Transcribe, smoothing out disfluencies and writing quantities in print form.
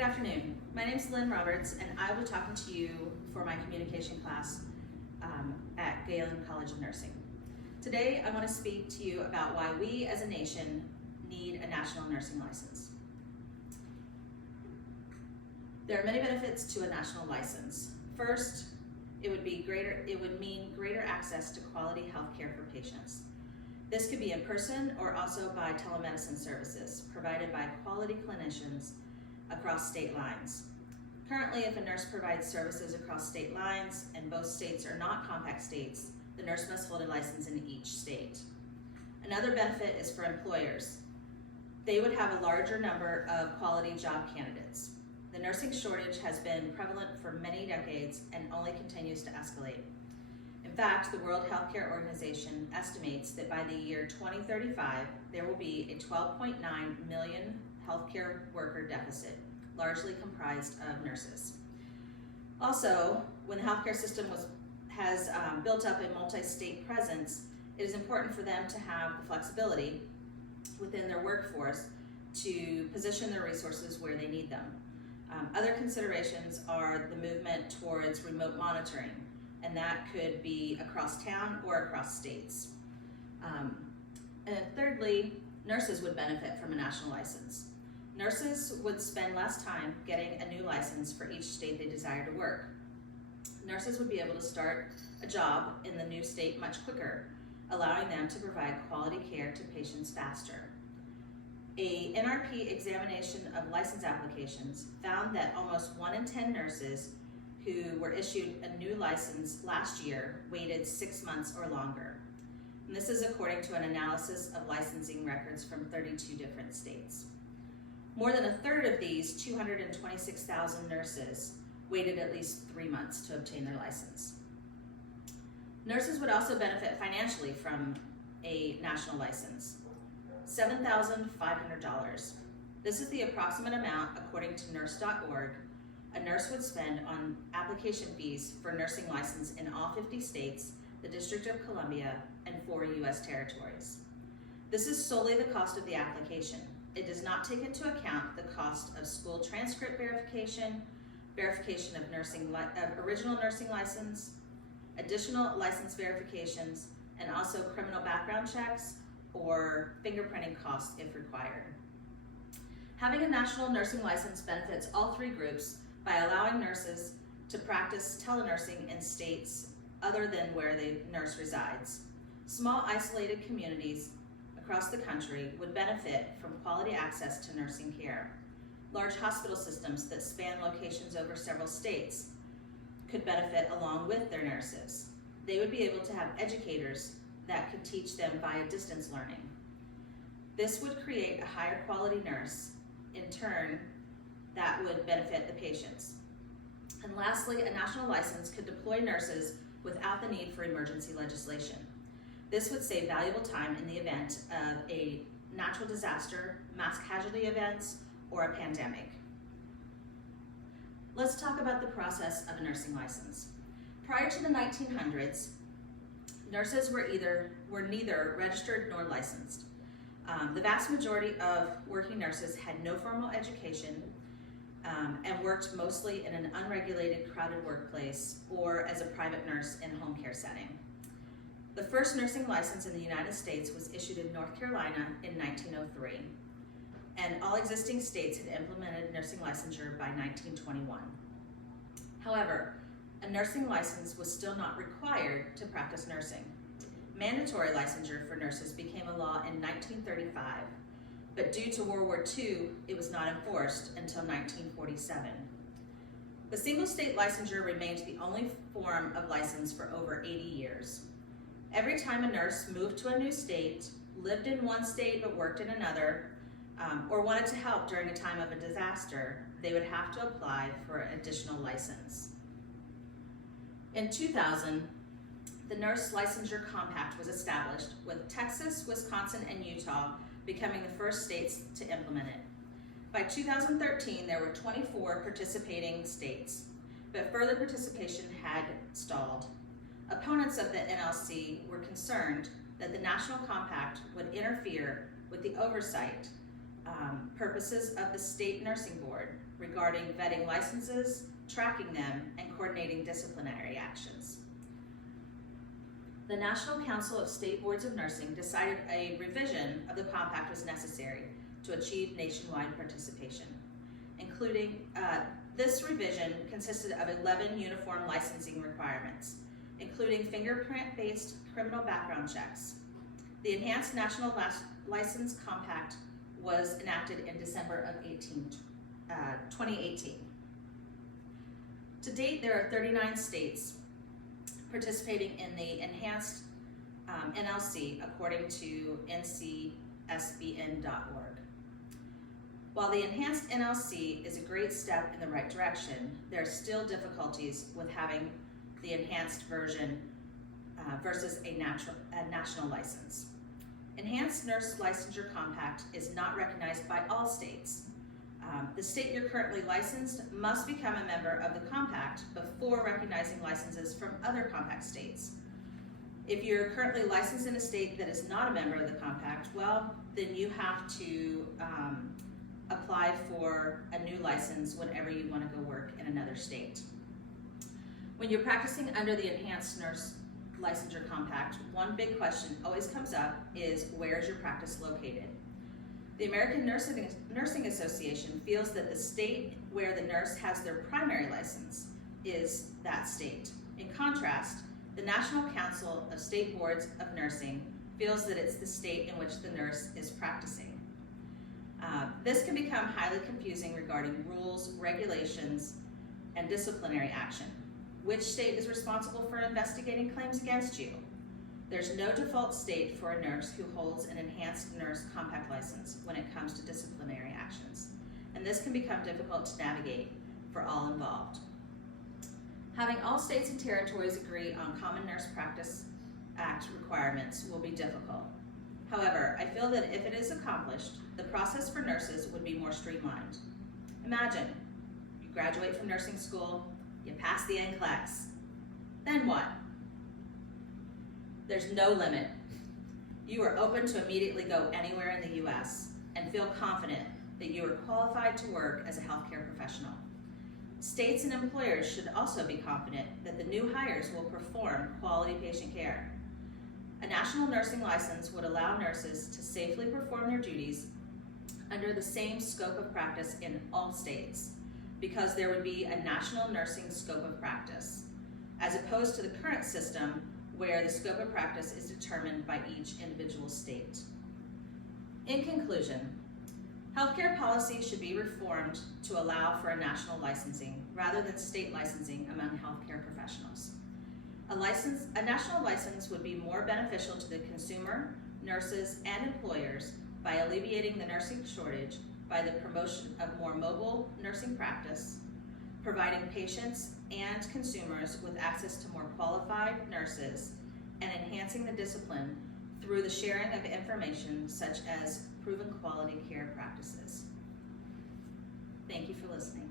Good afternoon. My name is Lynn Roberts, and I will be talking to you for my communication class at Galen College of Nursing. Today, I want to speak to you about why we as a nation need a national nursing license. There are many benefits to a national license. First, it would mean greater access to quality health care for patients. This could be in person or also by telemedicine services provided by quality clinicians across state lines. Currently, if a nurse provides services across state lines and both states are not compact states, the nurse must hold a license in each state. Another benefit is for employers. They would have a larger number of quality job candidates. The nursing shortage has been prevalent for many decades and only continues to escalate. In fact, the World Healthcare Organization estimates that by the year 2035, there will be a 12.9 million healthcare worker deficit, largely comprised of nurses. Also, when the healthcare system has built up a multi-state presence, it is important for them to have the flexibility within their workforce to position their resources where they need them. Other considerations are the movement towards remote monitoring, and that could be across town or across states. And thirdly, nurses would benefit from a national license. Nurses would spend less time getting a new license for each state they desire to work. Nurses would be able to start a job in the new state much quicker, allowing them to provide quality care to patients faster. A NRP examination of license applications found that almost 1 in 10 nurses who were issued a new license last year waited 6 months or longer. And this is according to an analysis of licensing records from 32 different states. More than a third of these 226,000 nurses waited at least 3 months to obtain their license. Nurses would also benefit financially from a national license, $7,500. This is the approximate amount, according to nurse.org, a nurse would spend on application fees for nursing license in all 50 states, the District of Columbia, and 4 U.S. territories. This is solely the cost of the application. It does not take into account the cost of school transcript verification, verification of original nursing license, additional license verifications, and also criminal background checks or fingerprinting costs if required. Having a national nursing license benefits all 3 groups by allowing nurses to practice telenursing in states other than where the nurse resides. Small isolated communities across the country would benefit from quality access to nursing care. Large hospital systems that span locations over several states could benefit along with their nurses. They would be able to have educators that could teach them via distance learning. This would create a higher quality nurse. In turn, that would benefit the patients. And lastly, a national license could deploy nurses without the need for emergency legislation. This would save valuable time in the event of a natural disaster, mass casualty events, or a pandemic. Let's talk about the process of a nursing license. Prior to the 1900s, nurses were neither registered nor licensed. The vast majority of working nurses had no formal education and worked mostly in an unregulated, crowded workplace or as a private nurse in a home care setting. The first nursing license in the United States was issued in North Carolina in 1903, and all existing states had implemented nursing licensure by 1921. However, a nursing license was still not required to practice nursing. Mandatory licensure for nurses became a law in 1935, but due to World War II, it was not enforced until 1947. The single state licensure remained the only form of license for over 80 years. Every time a nurse moved to a new state, lived in one state but worked in another, or wanted to help during a time of a disaster, they would have to apply for an additional license. In 2000, the Nurse Licensure Compact was established, with Texas, Wisconsin, and Utah becoming the first states to implement it. By 2013, there were 24 participating states, but further participation had stalled. Opponents of the NLC were concerned that the National Compact would interfere with the oversight purposes of the State Nursing Board regarding vetting licenses, tracking them, and coordinating disciplinary actions. The National Council of State Boards of Nursing decided a revision of the compact was necessary to achieve nationwide participation, including this revision consisted of 11 uniform licensing requirements, including fingerprint-based criminal background checks. The Enhanced National License Compact was enacted in December of 2018. To date, there are 39 states participating in the Enhanced NLC according to ncsbn.org. While the Enhanced NLC is a great step in the right direction, there are still difficulties with having the enhanced version versus a national license. Enhanced Nurse Licensure Compact is not recognized by all states. The state you're currently licensed must become a member of the compact before recognizing licenses from other compact states. If you're currently licensed in a state that is not a member of the compact, well, then you have to apply for a new license whenever you want to go work in another state. When you're practicing under the Enhanced Nurse Licensure Compact, one big question always comes up is, where is your practice located? The American Nursing Association feels that the state where the nurse has their primary license is that state. In contrast, the National Council of State Boards of Nursing feels that it's the state in which the nurse is practicing. This can become highly confusing regarding rules, regulations, and disciplinary action. Which state is responsible for investigating claims against you? There's no default state for a nurse who holds an Enhanced Nurse Compact license when it comes to disciplinary actions, and this can become difficult to navigate for all involved. Having all states and territories agree on Common Nurse Practice Act requirements will be difficult. However, I feel that if it is accomplished, the process for nurses would be more streamlined. Imagine, you graduate from nursing school, you pass the NCLEX, then what? There's no limit. You are open to immediately go anywhere in the US and feel confident that you are qualified to work as a healthcare professional. States and employers should also be confident that the new hires will perform quality patient care. A national nursing license would allow nurses to safely perform their duties under the same scope of practice in all states, because there would be a national nursing scope of practice, as opposed to the current system where the scope of practice is determined by each individual state. In conclusion, healthcare policy should be reformed to allow for a national licensing rather than state licensing among healthcare professionals. A national license would be more beneficial to the consumer, nurses, and employers by alleviating the nursing shortage by the promotion of more mobile nursing practice, providing patients and consumers with access to more qualified nurses, and enhancing the discipline through the sharing of information such as proven quality care practices. Thank you for listening.